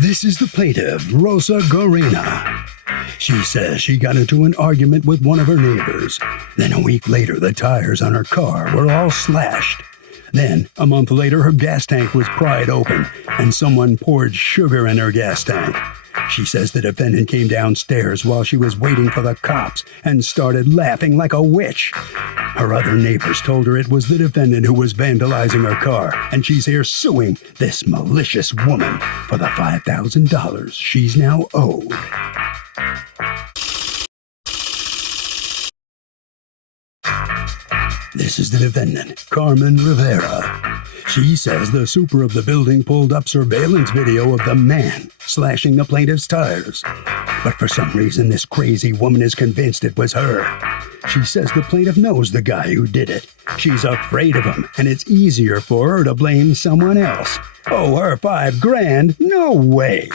This is the plaintiff, Rosa Gorena. She says she got into an argument with one of her neighbors. Then a week later, the tires on her car were all slashed. Then, a month later, her gas tank was pried open, and someone poured sugar in her gas tank. She says the defendant came downstairs while she was waiting for the cops and started laughing like a witch. Her other neighbors told her it was the defendant who was vandalizing her car, and she's here suing this malicious woman for the $5,000 she's now owed. This is the defendant, Carmen Rivera. She says the super of the building pulled up surveillance video of the man slashing the plaintiff's tires. But for some reason, this crazy woman is convinced it was her. She says the plaintiff knows the guy who did it. She's afraid of him, and it's easier for her to blame someone else. Oh, her $5,000? No way.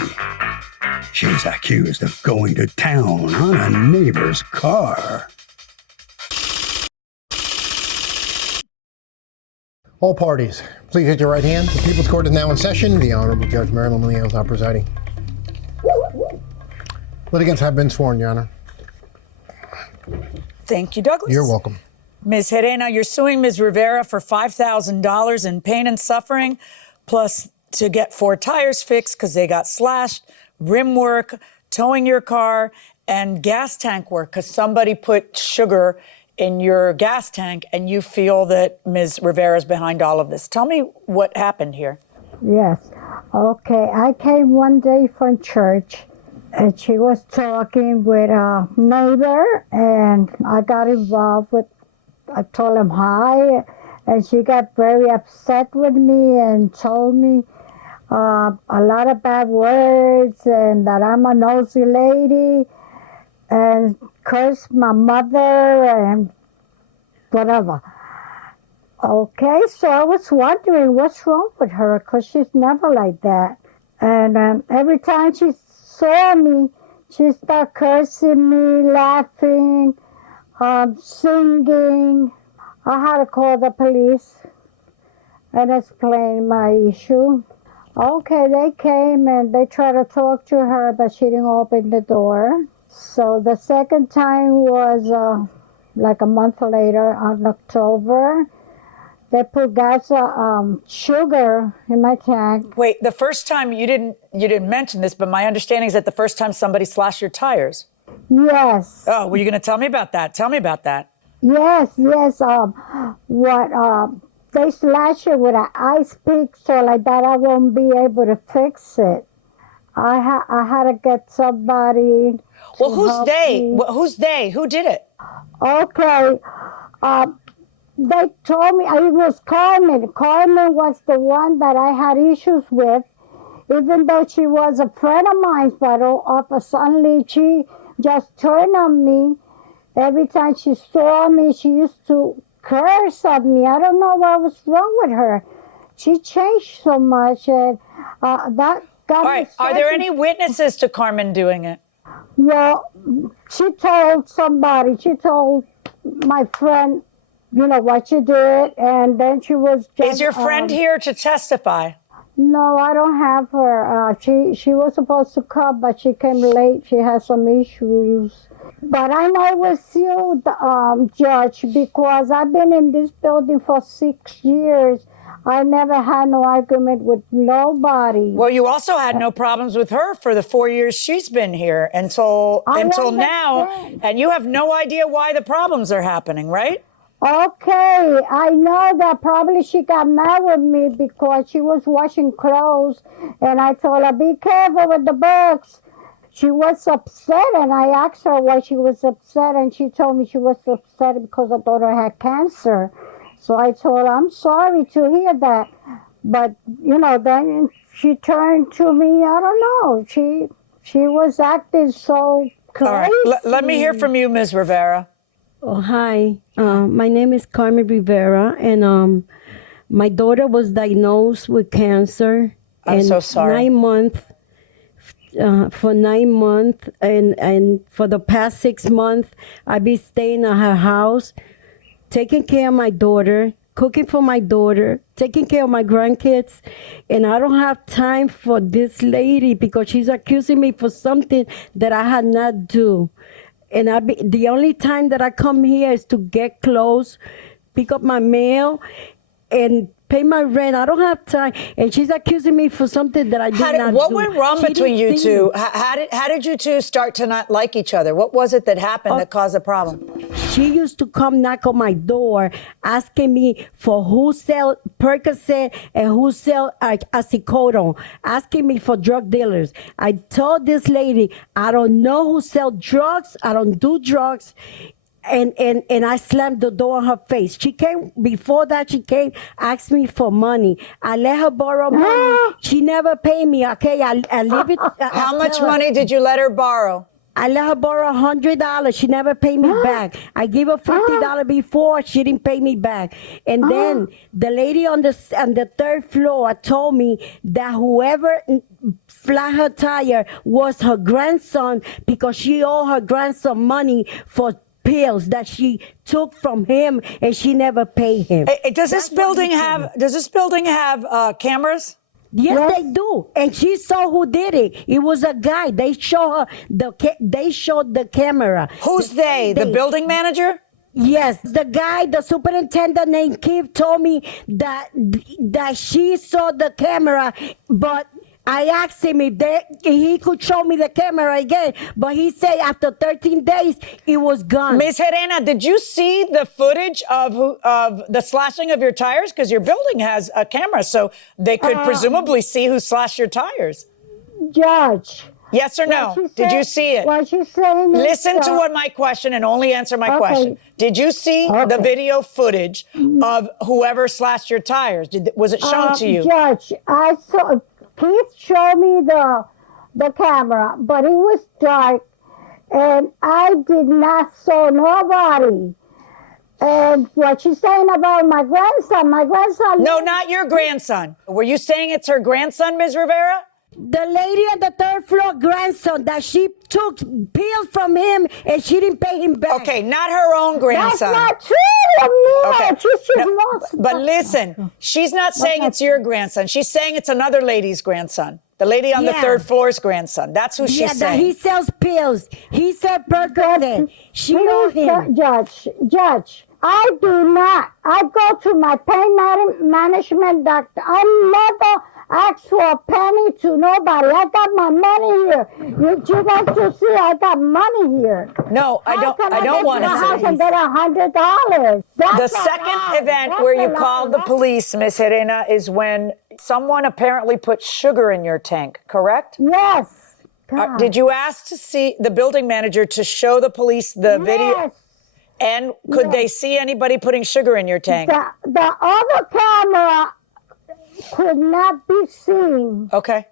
She's accused of going to town on a neighbor's car. All parties, please hit your right hand. The People's Court is now in session. The Honorable Judge Marilyn Leal is now presiding. Litigants have been sworn, Your Honor. Thank you, Douglas. You're welcome. Ms. Herena, you're suing Ms. Rivera for $5,000 in pain and suffering, plus to get 4 tires fixed because they got slashed, rim work, towing your car, and gas tank work because somebody put sugar in your gas tank, and you feel that Ms. Rivera is behind all of this. Tell me what happened here. Yes. Okay. I came one day from church, and she was talking with a neighbor, and I got involved with, I told him hi, and she got very upset with me and told me a lot of bad words and that I'm a nosy lady, and cursed my mother and whatever. Okay, so I was wondering what's wrong with her, because she's never like that. And every time she saw me, she started cursing me, laughing, singing. I had to call the police and explain my issue. Okay, they came and they tried to talk to her, but she didn't open the door. So the second time was like a month later, on October. They put sugar in my tank. Wait, the first time you didn't mention this, but my understanding is that the first time somebody slashed your tires. Yes. Oh, were you going to tell me about that? Tell me about that. Yes. They slash it with an ice pick, so like that I won't be able to fix it. I had to get somebody. Well, who's they? Who's they? Who did it? Okay. They told me it was Carmen. Carmen was the one that I had issues with, even though she was a friend of mine, but suddenly she just turned on me. Every time she saw me, she used to curse at me. I don't know what was wrong with her. She changed so much, and that got All right. Are there any witnesses to Carmen doing it? Well, she told somebody. She told my friend, what she did, and then she was just... Is your friend here to testify? No, I don't have her. She was supposed to come, but she came late. She has some issues. But I know it was you, Judge, because I've been in this building for 6 years. I never had no argument with nobody. Well, you also had no problems with her for the 4 years she's been here until now, and you have no idea why the problems are happening, right? Okay, I know that probably she got mad with me because she was washing clothes, and I told her, be careful with the books. She was upset, and I asked her why she was upset, and she told me she was upset because her daughter had cancer. So I told her, I'm sorry to hear that. But, then she turned to me, I don't know. She was acting so crazy. All right, let me hear from you, Ms. Rivera. Oh, hi. My name is Carmen Rivera, and my daughter was diagnosed with cancer. I'm so sorry. 9 months. For 9 months, and for the past 6 months, I be staying at her house, taking care of my daughter, cooking for my daughter, taking care of my grandkids, and I don't have time for this lady because she's accusing me for something that I had not do. And the only time that I come here is to get clothes, pick up my mail, and pay my rent. I don't have time. And she's accusing me for something that I did not do. What went wrong She between didn't you see two? me. How did you two start to not like each other? What was it that happened that caused the problem? She used to come knock on my door asking me for who sell Percocet and who sell oxycodone, asking me for drug dealers. I told this lady, I don't know who sell drugs. I don't do drugs. And I slammed the door on her face. She came, before that she came, asked me for money. I let her borrow money. She never paid me, okay? I leave it. How much money did you let her borrow? I let her borrow $100. She never paid me back. I gave her $50 before. She didn't pay me back. And then the lady on the third floor told me that whoever flat her tire was her grandson because she owed her grandson money for pills that she took from him and she never paid him. Does this building have cameras? Yes, they do. And she saw who did it. It was a guy. They showed her they showed the camera. Who's they? The building manager? Yes, the guy, the superintendent named Keith told me that she saw the camera, but I asked him if he could show me the camera again, but he said after 13 days, it was gone. Ms. Helena, did you see the footage of the slashing of your tires? Because your building has a camera, so they could presumably see who slashed your tires. Judge. Yes or no? Did you see it? What she's saying is, Listen to what my question and only answer my question. Did you see the video footage of whoever slashed your tires? Was it shown to you? Judge, I saw... Keith showed me the camera, but it was dark, and I did not saw nobody. And what she's saying about my grandson... No, not your grandson. Were you saying it's her grandson, Ms. Rivera? The lady on the third floor grandson that she took pills from him and she didn't pay him back. Okay, not her own grandson. That's not true, Okay. No, But listen, she's not saying it's your grandson. She's saying it's another lady's grandson. The lady on the third floor's grandson. That's who she's saying. That he sells pills. He said Percocet. She know him. Judge, I do not. I go to my pain management doctor. I never ask for a penny to nobody. I got my money here. You got to see I got money here. No, I don't want to see. And get $100. The second event where you called the police, Miss Helena, is when someone apparently put sugar in your tank, correct? Yes. God. Did you ask to see the building manager to show the police the video? Yes. And could they see anybody putting sugar in your tank? The other camera could not be seen. Okay.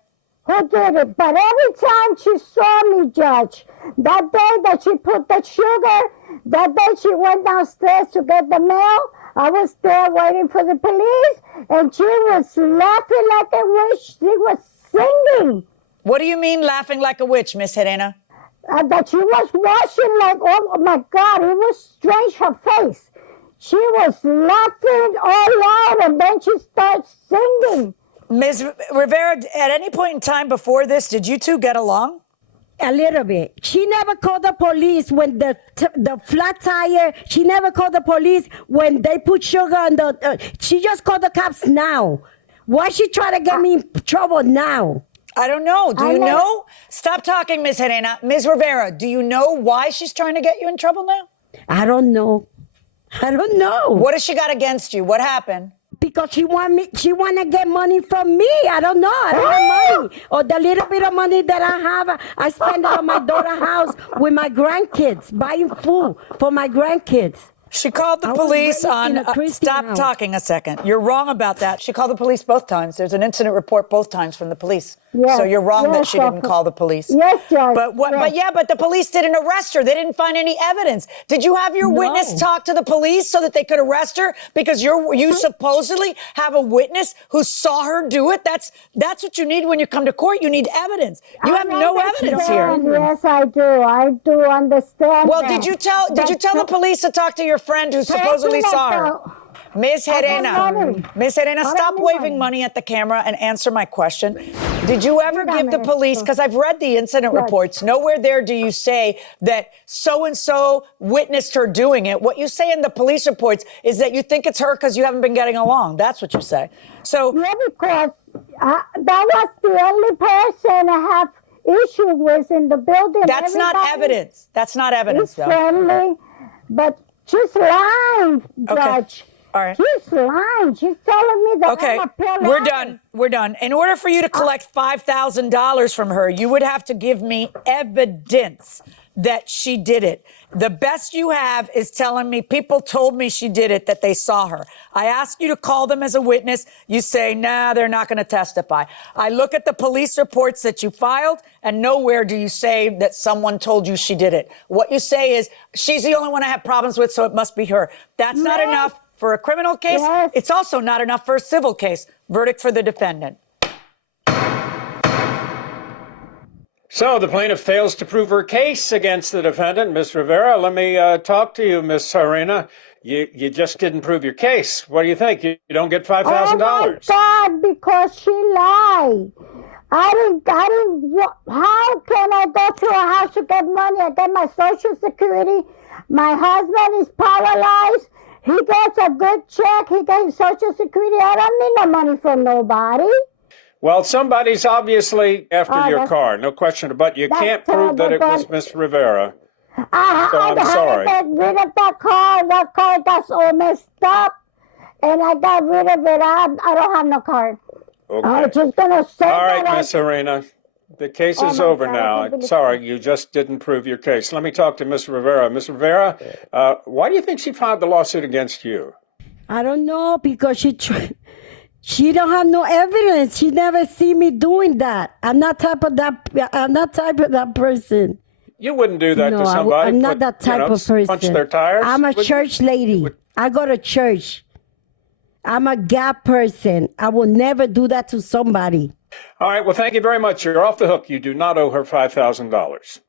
Who did it? But every time she saw me, Judge, that day that she put the sugar, that day she went downstairs to get the mail, I was there waiting for the police, and she was laughing like a witch. She was singing. What do you mean laughing like a witch, Miss Helena? That she was washing like, oh my God, it was strange, her face. She was laughing all out, and then she starts singing. Ms. Rivera, at any point in time before this, did you two get along? A little bit. She never called the police when the flat tire. She never called the police when they put sugar on the. She just called the cops now. Why she try to get me in trouble now? I don't know. Do you know? Stop talking, Ms. Helena. Ms. Rivera, do you know why she's trying to get you in trouble now? I don't know. What has she got against you? What happened? Because she want to get money from me. I don't know. I don't have money. Or the little bit of money that I have, I spend it on my daughter's house with my grandkids, buying food for my grandkids. She called the police on... Stop talking a second. You're wrong about that. She called the police both times. There's an incident report both times from the police. Yes, so you're wrong that yes, she didn't call the police. Yes, Judge. But the police didn't arrest her. They didn't find any evidence. Did you have your witness talk to the police so that they could arrest her? Because you supposedly have a witness who saw her do it. That's what you need when you come to court. You need evidence. You have no evidence here. Yes, I do. I do understand. Well, did you tell the police to talk to your friend who supposedly saw her? Ms. I got Helena, money. Ms. Helena, I don't stop need waving money. money at the camera and answer my question. Did you ever Dígame give the police, esto. because I've read the incident Yes. reports, nowhere there do you say that so-and-so witnessed her doing it. What you say in the police reports is that you think it's her because you haven't been getting along. That's what you say. So, Yeah, because that was the only person I have issue with in the building. that's not Everybody evidence. That's not evidence, is though. friendly, but she's lying, Judge. All right. She's lying. She's telling me that Okay, I'm a pure we're liar. done. We're done. In order for you to collect $5,000 from her, you would have to give me evidence that she did it. The best you have is telling me people told me she did it, that they saw her. I ask you to call them as a witness. You say, nah, they're not going to testify. I look at the police reports that you filed, and nowhere do you say that someone told you she did it. What you say is, she's the only one I have problems with, so it must be her. That's not Yes. enough for a criminal case. Yes. It's also not enough for a civil case. Verdict for the defendant. So the plaintiff fails to prove her case against the defendant, Ms. Rivera. Let me talk to you, Ms. Serena. You just didn't prove your case. What do you think? You don't get $5,000. Oh my God, because she lied. How can I go to a house to get money? I get my Social Security. My husband is paralyzed. He gets a good check. He gets Social Security. I don't need no money from nobody. Well, somebody's obviously after Oh, your that's- car, no question. But you that's can't prove that it terrible, was but- Ms. Rivera. So I I'm had sorry. to get rid of that car. That car got all messed up. And I got rid of it. I don't have no car. Okay. I'm just going to say All right, that. Ms. Serena. The case Oh, is my over God, I now. can't believe Sorry, you just didn't prove your case. Let me talk to Ms. Rivera. Ms. Rivera, why do you think she filed the lawsuit against you? I don't know because she don't have no evidence. She never see me doing that. I'm not type of that person. You wouldn't do that No, to somebody. I'm not that type of person. Punch their tires. I'm a Would you? church lady. I go to church. I'm a gap person. I will never do that to somebody. All right. Well, thank you very much. You're off the hook. You do not owe her $5,000.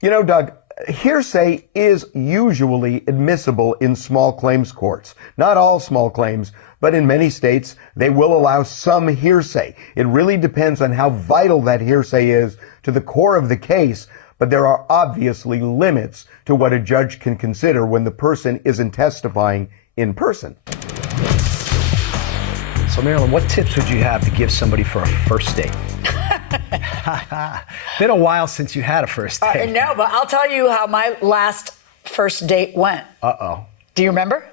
You know, Doug, hearsay is usually admissible in small claims courts. Not all small claims, but in many states, they will allow some hearsay. It really depends on how vital that hearsay is to the core of the case, but there are obviously limits to what a judge can consider when the person isn't testifying in person. So, Marilyn, what tips would you have to give somebody for a first date? Been a while since you had a first date. No, but I'll tell you how my last first date went. Uh-oh. Do you remember?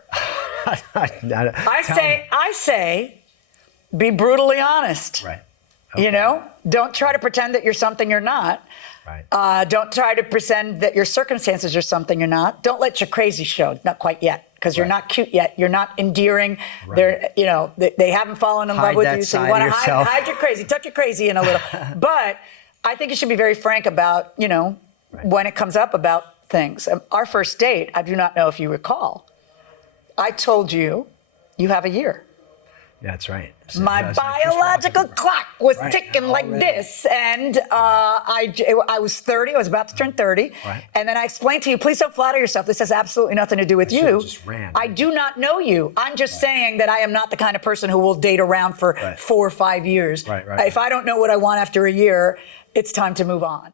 I say, be brutally honest. Right. You know, don't try to pretend that you're something you're not. Right. Don't try to pretend that your circumstances are something you're not. Don't let your crazy show. Not quite yet, because you're not cute yet. You're not endearing. Right. They're, you know, they haven't fallen in love Hide with that you, so you side want of to yourself. hide your crazy, tuck your crazy in a little. But I think you should be very frank about, you know, when it comes up about things. Our first date, I do not know if you recall, I told you, you have a year. That's right. My biological clock was ticking like this, and I was 30. I was about to turn 30, and then I explained to you, please don't flatter yourself. This has absolutely nothing to do with you. Just ran. I do not know you. I'm just saying that I am not the kind of person who will date around for 4 or 5 years. Right. If I don't know what I want after a year, it's time to move on.